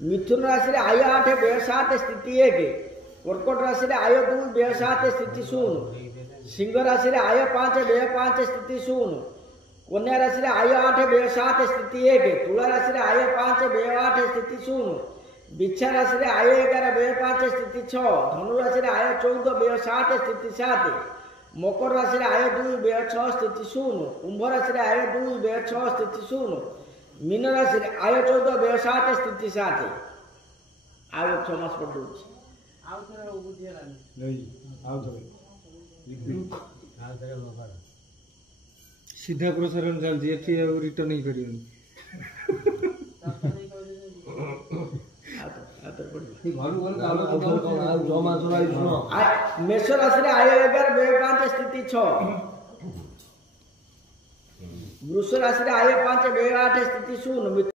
मिथुन राशि आय 8 व्यय 7 स्थिति 1 कर्कट राशि आय 2 व्यय 7 स्थिति 0 सिंह राशि आय 5 व्यय 5 स्थिति 0 कन्या राशि आय 8 व्यय 7 स्थिति 1 तुला राशि आय 5 व्यय 8 स्थिति 0 बिच्छा राशि आय 11 व्यय 5 स्थिति 6 धनु राशि आय 14 व्यय 7 स्थिति 7 मकर राशि आय 2 व्यय 6 स्थिति 0 कुंभ राशि आय 2 व्यय 6 स्थिति 0 मीन राशि आय 14 व्यय 7 स्थिति 7 आउ 6 मास पर दूच आउ थरे बुझिया नहीं आउ थरे बाबा सीधा प्रसारण चलती एथि रिटर्न ही करियो मेष राशि आय 11 व्यय 5 स्थिति 6 वृष राशि आय 5 व्यय 8 स्थिति 0